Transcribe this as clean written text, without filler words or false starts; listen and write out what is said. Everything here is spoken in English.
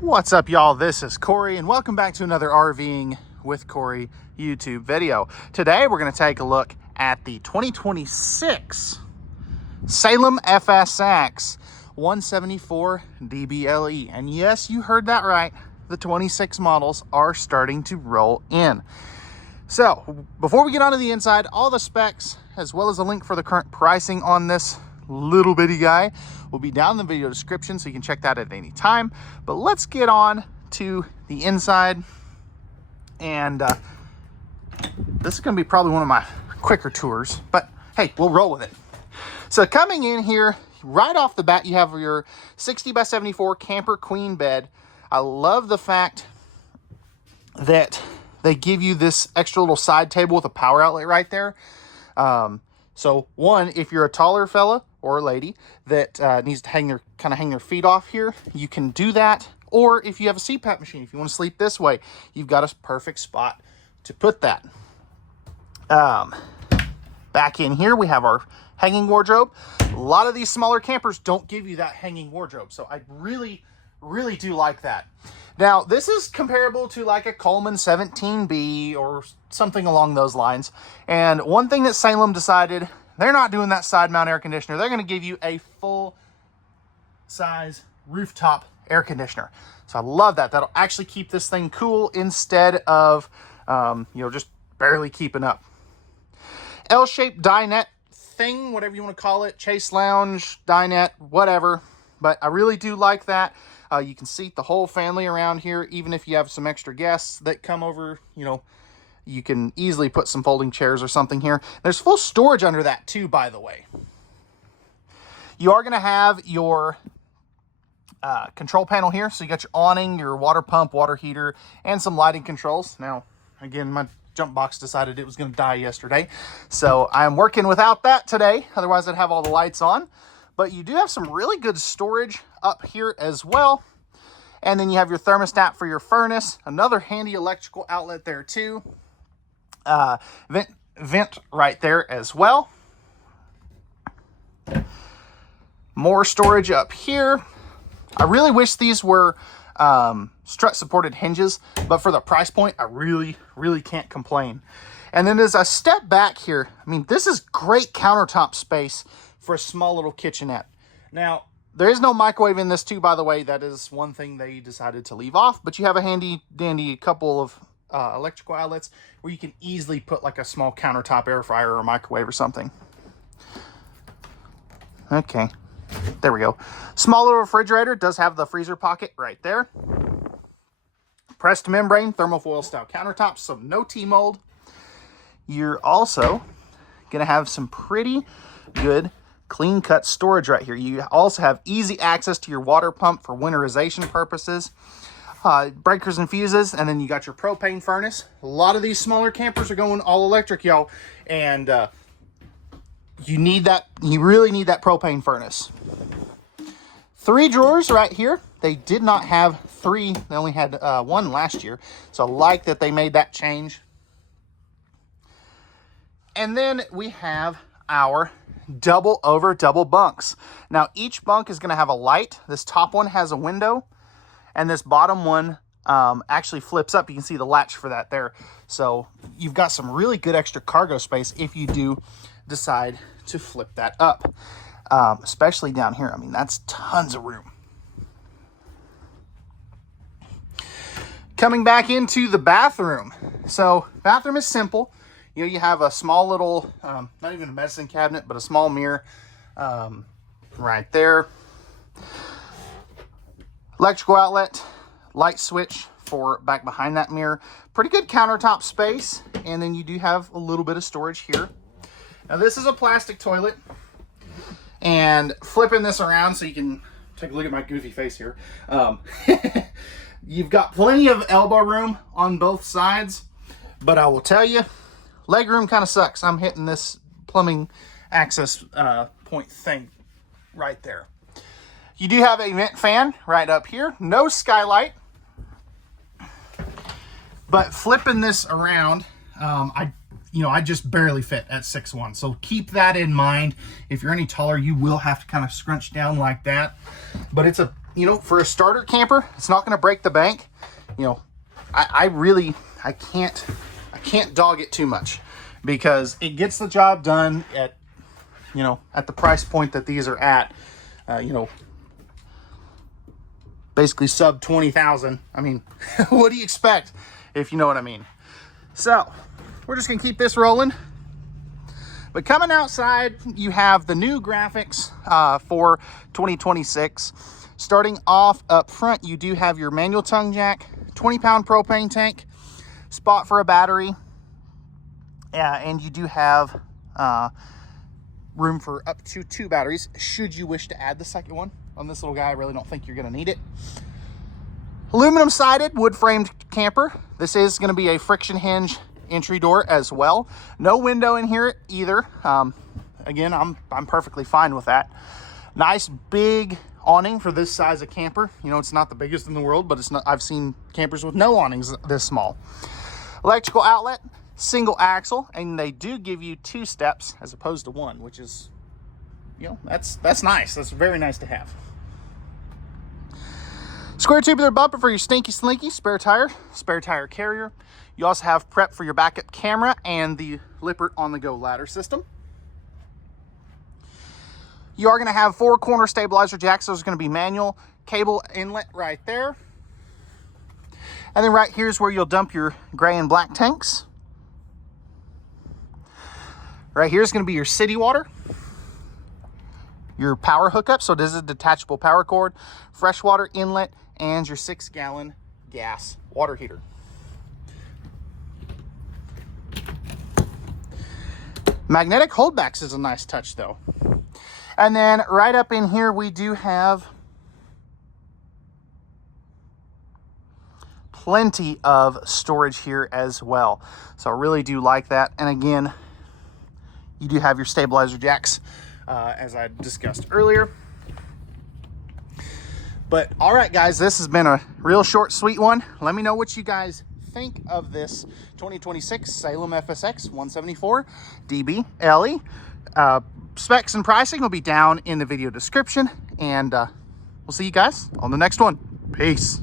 What's up, y'all? This is Cory, and welcome back to another RVing with Cory YouTube video. Today, we're going to take a look at the 2026 Salem FSX 174 DBLE. And yes, you heard that right. The 26 models are starting to roll in. So, before we get onto the inside, all the specs, as well as a link for the current pricing on this little bitty guy, will be down in the video description, so you can check that at any time. But let's get on to the inside. And this is going to be probably one of my quicker tours, but hey, we'll roll with it. So coming in here, right off the bat, you have your 60 by 74 camper queen bed. I love the fact that they give you this extra little side table with a power outlet right there. So one, if you're a taller fella or a lady that needs to hang their feet off here, you can do that. Or if you have a CPAP machine, if you want to sleep this way, you've got a perfect spot to put that. Back in here, we have our hanging wardrobe. A lot of these smaller campers don't give you that hanging wardrobe, so I really do like that. Now, this is comparable to like a Coleman 17B or something along those lines. And one thing that Salem decided, they're not doing that side mount air conditioner. They're going to give you a full size rooftop air conditioner. So I love that. That'll actually keep this thing cool instead of, just barely keeping up. L-shaped dinette thing, whatever you want to call it, chase lounge, dinette, whatever. But I really do like that. You can seat the whole family around here. Even if you have some extra guests that come over, you can easily put some folding chairs or something here. There's full storage under that too, by the way. You are going to have your control panel here. So you got your awning, your water pump, water heater, and some lighting controls. Now, again, my jump box decided it was going to die yesterday, so I'm working without that today. Otherwise, I'd have all the lights on. But you do have some really good storage up here as well. And then you have your thermostat for your furnace. Another handy electrical outlet there too. Vent right there as well. More storage up here. I really wish these were strut supported hinges, but for the price point, I really can't complain. And then as I step back here, I mean, this is great countertop space for a small little kitchenette. Now, there is no microwave in this too, by the way. That is one thing they decided to leave off, but you have a handy dandy couple of electrical outlets where you can easily put like a small countertop air fryer or a microwave or something. Okay, there we go. Small little refrigerator, does have the freezer pocket right there. Pressed membrane, thermofoil style countertops, so no T-mold. You're also gonna have some pretty good clean cut storage right here. You also have easy access to your water pump for winterization purposes, breakers and fuses, and then you got your propane furnace. A lot of these smaller campers are going all electric, y'all, and you really need that propane furnace. 3 drawers right here. They did not have 3, they only had 1 last year, so I like that they made that change. And then we have our double bunks. Now each bunk is going to have a light. This top one has a window, and this bottom one actually flips up. You can see the latch for that there. So you've got some really good extra cargo space if you do decide to flip that up, especially down here. I mean, that's tons of room. Coming back into the bathroom. So bathroom is simple. You have a small little, not even a medicine cabinet, but a small mirror right there. Electrical outlet, light switch for back behind that mirror. Pretty good countertop space. And then you do have a little bit of storage here. Now this is a plastic toilet. And flipping this around so you can take a look at my goofy face here. You've got plenty of elbow room on both sides. But I will tell you, legroom kind of sucks. I'm hitting this plumbing access point thing right there. You do have a vent fan right up here. No skylight. But flipping this around, I just barely fit at 6'1". So keep that in mind. If you're any taller, you will have to kind of scrunch down like that. But it's a you know, for a starter camper, it's not going to break the bank. You know, I can't dog it too much, because it gets the job done at, you know, at the price point that these are at, you know, basically sub 20,000. I mean, what do you expect, if you know what I mean? So we're just gonna keep this rolling. But coming outside, you have the new graphics for 2026. Starting off up front, you do have your manual tongue jack, 20-pound propane tank, spot for a battery, and you do have room for up to 2 batteries should you wish to add the second one. On this little guy, I really don't think you're going to need it. Aluminum sided wood framed camper. This is going to be a friction hinge entry door as well. No window in here either. Again, I'm perfectly fine with that. Nice big awning for this size of camper. You know, it's not the biggest in the world, but it's not. I've seen campers with no awnings this small. Electrical outlet, single axle, and they do give you 2 steps as opposed to 1, which is, you know, that's nice. That's very nice to have. Square tubular bumper for your stinky slinky, spare tire carrier. You also have prep for your backup camera and the Lippert on-the-go ladder system. You are going to have 4 corner stabilizer jacks. Those are going to be manual. Cable inlet right there. And then right here's where you'll dump your gray and black tanks. Right here is going to be your city water, your power hookup. So this is a detachable power cord, freshwater inlet, and your 6-gallon gas water heater. Magnetic holdbacks is a nice touch though. And then right up in here, we do have plenty of storage here as well. So I really do like that. And again, you do have your stabilizer jacks, as I discussed earlier. But all right, guys, this has been a real short, sweet one. Let me know what you guys think of this 2026 Salem FSX 174 DB LE. Specs and pricing will be down in the video description, and we'll see you guys on the next one. Peace.